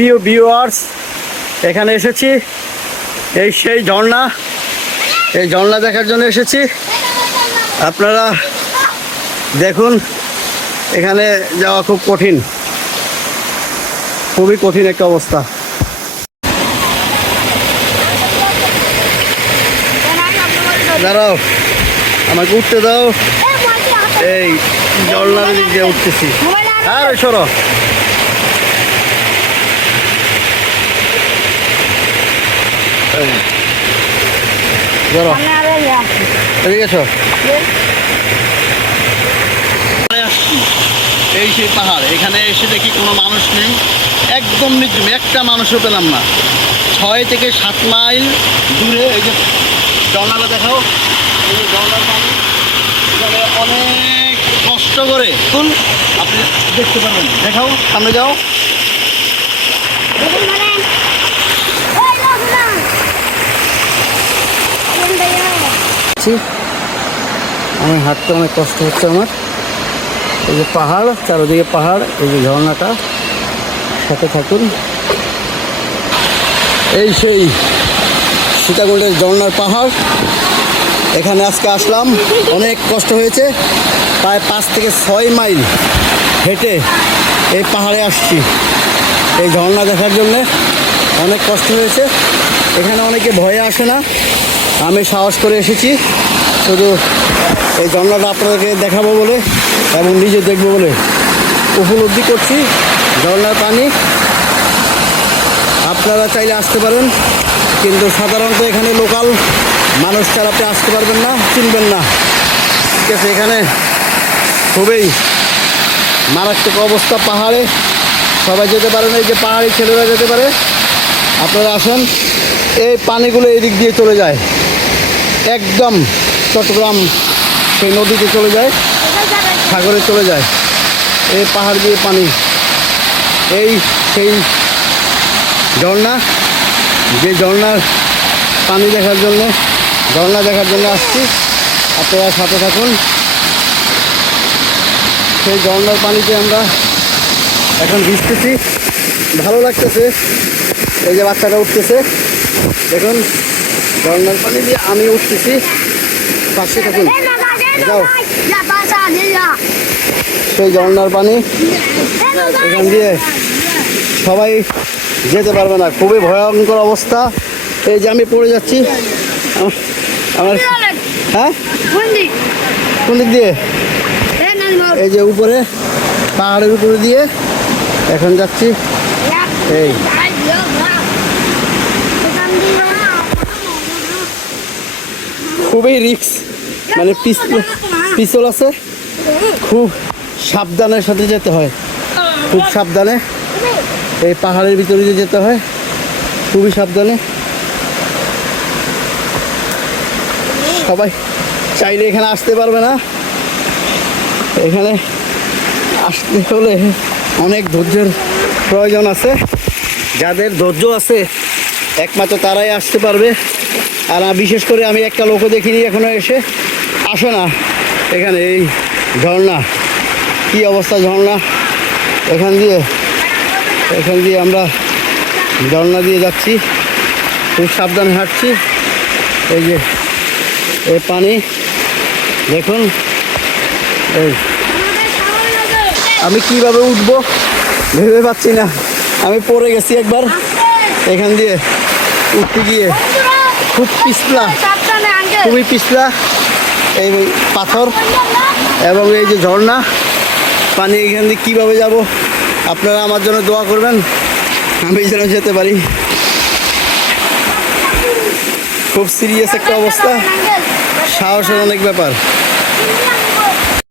প্রিয় ভিউয়ার্স, এখানে এসেছি, এই সেই ঝর্ণা, এই ঝর্ণা দেখার জন্য এসেছি। আপনারা দেখুন, এখানে যাওয়া খুব কঠিন, খুবই কঠিন একটা অবস্থা। দাঁড়াও, আমাকে উঠতে দাও। এই ঝর্ণার দিক দিয়ে উঠতেছি। আর সরো, ঠিক আছে। এই সেই পাহাড়, এখানে এসে দেখি কোনো মানুষ নেই, একদম নিচু, একটা মানুষও পেলাম না। 6 থেকে 7 মাইল দূরে এই যে ঝর্ণাটা দেখাও, এই যে ঝর্ণার পানি, এখানে অনেক কষ্ট করে আপনি দেখতে পারবেন। দেখাও, সামনে যাও। আমার হাঁটতে অনেক কষ্ট হচ্ছে আমার। এই যে পাহাড়, চারদিকে পাহাড়, এই যে ঝর্ণাটা, সাথে থাকুন। এই সেই সীতাকুণ্ডের ঝর্ণার পাহাড়, এখানে আজকে আসলাম, অনেক কষ্ট হয়েছে। প্রায় 5 থেকে 6 মাইল হেঁটে এই পাহাড়ে আসছি এই ঝর্ণা দেখার জন্যে। অনেক কষ্ট হয়েছে। এখানে অনেকে ভয়ে আসে না, আমি সাহস করে এসেছি শুধু এই ঝর্ণাটা আপনাদেরকে দেখাবো বলে এবং নিজে দেখবো বলে। উপলব্ধি করছি ঝর্ণার পানি। আপনারা চাইলে আসতে পারেন, কিন্তু সাধারণত এখানে লোকাল মানুষ ছাড়া আপনি আসতে পারবেন না, চিনবেন না। ঠিক আছে, এখানে খুবই মারাত্মক অবস্থা। পাহাড়ে সবাই যেতে পারে না, এই যে পাহাড়ি ছেলেরা যেতে পারে। আপনারা আসেন, এই পানিগুলো এদিক দিয়ে চলে যায়, একদম চট্টগ্রাম সেই নদীতে চলে যায়, সাগরে চলে যায়। এই পাহাড় দিয়ে পানি, এই সেই ঝর্ণা, যে ঝর্ণার পানি দেখার জন্য, ঝর্ণা দেখার জন্য আসছি। আপনারা সাথে থাকুন। সেই ঝর্ণার পানিতে আমরা এখন ভিজতেছি, ভালো লাগতেছে। এই যে বাচ্চাটা উঠতেছে, দেখুন ঝর্ণার পানি দিয়ে আমি উঠতেছি। পাশে থাকুন, যাও। সেই ঝর্ণার পানি, এখান দিয়ে সবাই যেতে পারবে না, খুবই ভয়ঙ্কর অবস্থা। এই যে আমি পড়ে যাচ্ছি আমার। হ্যাঁ, কোন দিক দিয়ে? এই যে উপরে পাহাড়ের উপরে দিয়ে এখন যাচ্ছি। এই খুবই রিস্ক, মানে পিছল আছে, খুব সাবধানের সাথে যেতে হয়, খুব সাবধানে। এই পাহাড়ের ভিতরে দিয়ে যেতে হয়, খুবই সাবধানে। সবাই চাইলে এখানে আসতে পারবে না। এখানে আসতে হলে অনেক ধৈর্যের প্রয়োজন আছে। যাদের ধৈর্য আছে একমাত্র তারাই আসতে পারবে। আর বিশেষ করে আমি একটা লোকও দেখিনি এখনো এসে আসে না এখানে। এই ঝর্ণা, কী অবস্থা ঝর্ণা, এখান দিয়ে আমরা ঝর্ণা দিয়ে যাচ্ছি, খুব সাবধানে হাঁটছি। এই যে এই পানি দেখুন। এই আমি কিভাবে উঠবো ভেবে পাচ্ছি না, আমি পড়ে গেছি একবার এখান দিয়ে উঠতে গিয়ে। খুব পিছলা, খুবই পিছলা এই পাথর এবং এই যে ঝর্ণা পানি, এখান দিয়ে কীভাবে যাব। আপনারা আমার জন্য দোয়া করবেন, আমি যেন যেতে পারি। খুব সিরিয়াস একটা অবস্থা, সাহসের অনেক ব্যাপার।